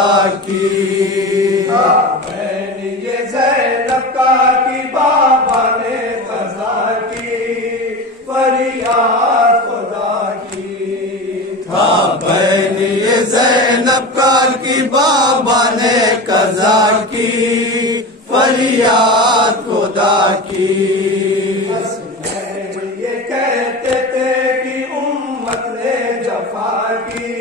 خدا کی بہن یہ زینب کا کی بابا نے قضا کی فریاد خدا کی بہن یہ زینب کا کی بابا نے قضا کی فریاد خدا کی یہ کہتے تھے کہ امت نے جفا کی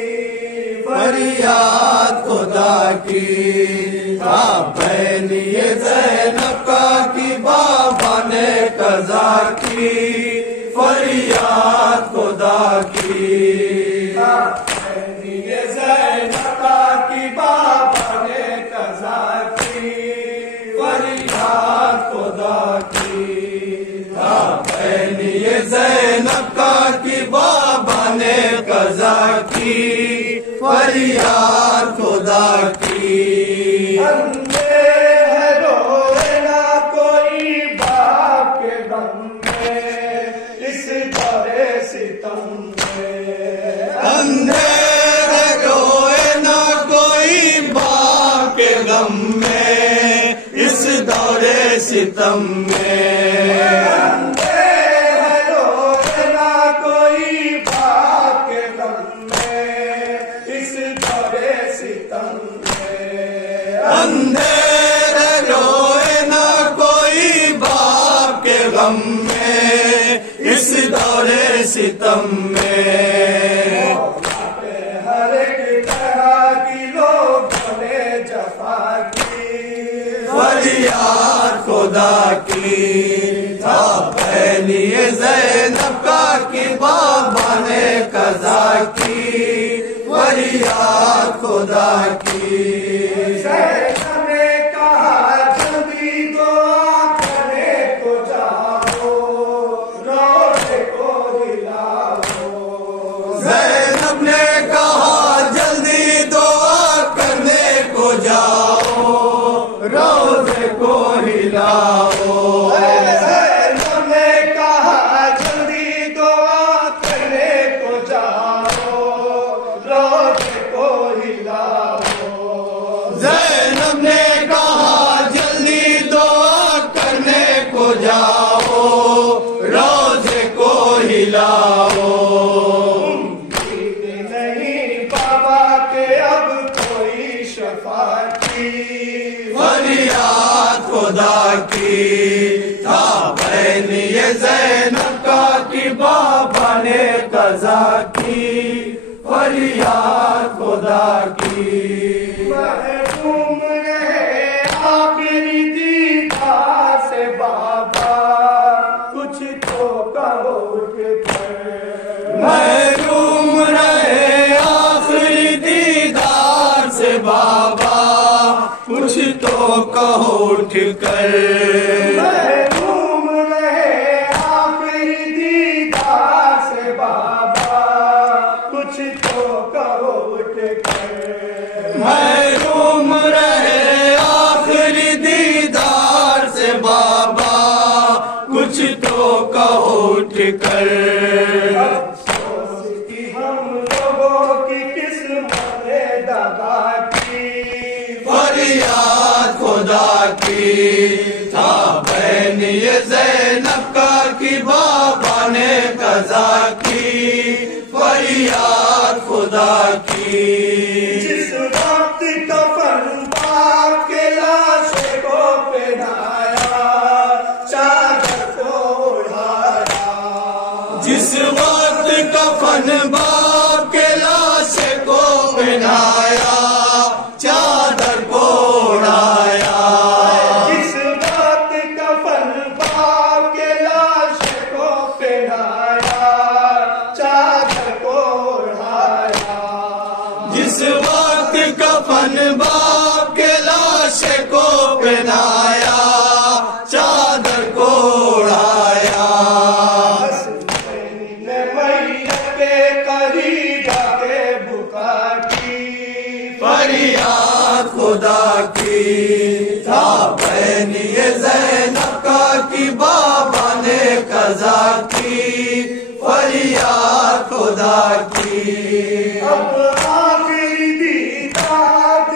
فریاد خدا کی بہن یہ زینب کا کی بابا نے قضا کی فریاد خدا کی یہ زینب کا کی بابا نے قضا کی فریاد خدا کی بہن یہ زینب کا کی بابا نے قضا کی فریاد خدا کی اندھے ہے روئے نہ کوئی باپ کے غم میں اس دور ستم میں اندھیرے روئے نہ کوئی باپ کے غم میں اس دور ستم میں اندھے ہے روئے نہ کوئی باپ کے غم میں اس دور ستم میں اندھیرے روئے نہ کوئی باپ کے غم میں اس دور ستم میں ہر ایک طرح کی لوگوں نے جفا کی فریاد خدا کی بہن یہ زینب کا کی بابا نے قضا کی فریاد خدا کی زینب نے کہا جلدی دعا کرنے کو جاؤ روزے کو ہلاؤ زینب نے کہا جلدی دعا کرنے کو جاؤ روزے کو ہلاؤ زینب نے کہا جلدی دعا کرنے کو جاؤ روزے کو ہلاؤ زینب نے کہا جلدی دعا کرنے کو جاؤ روزے کو ہلاؤ نہیں بابا کے اب کوئی شفا کی فریاد خدا کی بہن یہ زینب کا کی بابا نے قضا کی فریاد خدا کی محروم رہے آخری دیدار سے بابا کچھ تو کہو کہ محروم رہے آخری دیدار سے بابا کچھ تو کہو اٹھ کر محروم رہے آخری دیدار سے بابا کچھ تو کہو اٹھ کر محروم رہے آخری دیدار سے بابا کچھ تو کہو اٹھ کر افسوس کی ہم لوگوں کی قسمت نے دغا کی فریاد خدا کی بہن یہ زینب کا کی بابا نے قضا کی فریاد خدا کی جس وقت کفن باپ کے لاشے کو پہنایا چادر کو اڑایا جس وقت کفن باپ کے لاشے کو پہنایا چادر کو اڑایا جس وقت کفن باپ کے لاشے کو پہنایا چادر کو اڑایا جس وقت کفن باپ کے لاشے کو پہنایا چادر کو اڑایا نے میت کے قریب آ کے بکا کی فریاد خدا کی بہن یہ زینب کا کی بابا نے قضا کی فریاد خدا کی اب آخری دیدار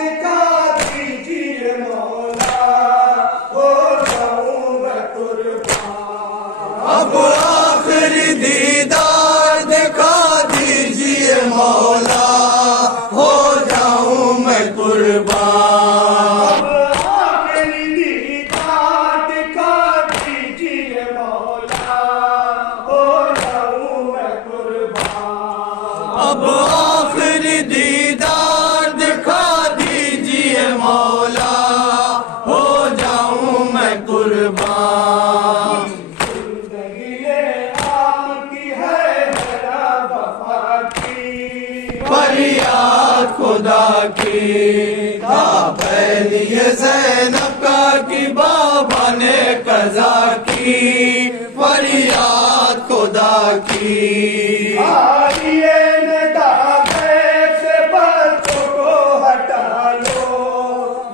فریاد خدا کی تھا پہلی یہ زینب کا کہ بابا نے قضا کی فریاد خدا کی آئیے ندا غیب سے بچوں کو ہٹا لو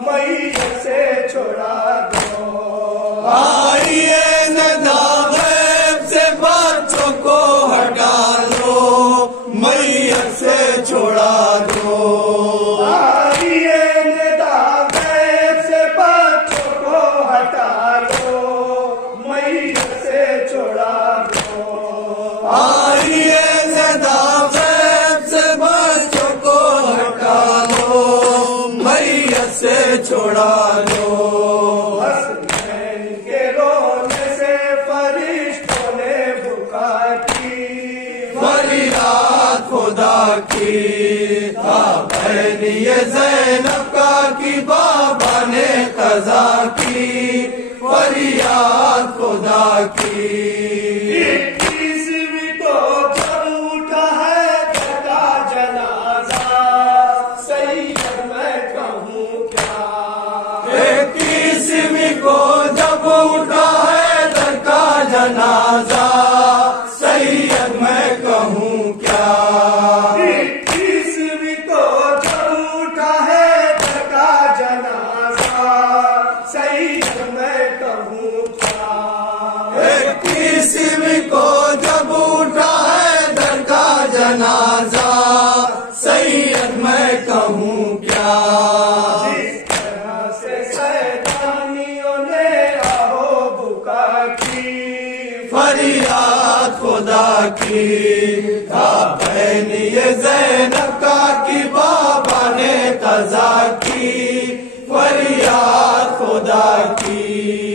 میت سے چھڑا دو آئیے ندا غیب سے بچوں کو ہٹا لو میت سے چھوڑا دو آئیے ندا غیب سے بچوں کو ہٹا لو میت سے چھڑا دو آئیے زدہ غیب سے بچوں کو ہٹا لو میت سے چھوڑا دو حسنین کے رونے سے فرشتوں نے بکا کی فریاد خدا کی تھا پہلی یہ زینب کا کہ بابا نے قضا کی فریاد خدا کی اکیسویں کو جب اٹھا ہے کا جنازہ سید میں کہوں کیا اکیسویں کو جب اٹھا ہے در کا جنازہ سید میں کہوں کیا اکیسویں کو جب اٹھا ہے کا جنازہ سید میں کہوں کیا اکیسویں کو جب اٹھا ہے در کا جنازہ سید میں کہوں کیا جس طرح سے شیطانیوں نے آہو بکا کی فریاد خدا کی تھا پہلی یہ زینب کا کہ بابا نے قضا کی فریاد خدا کی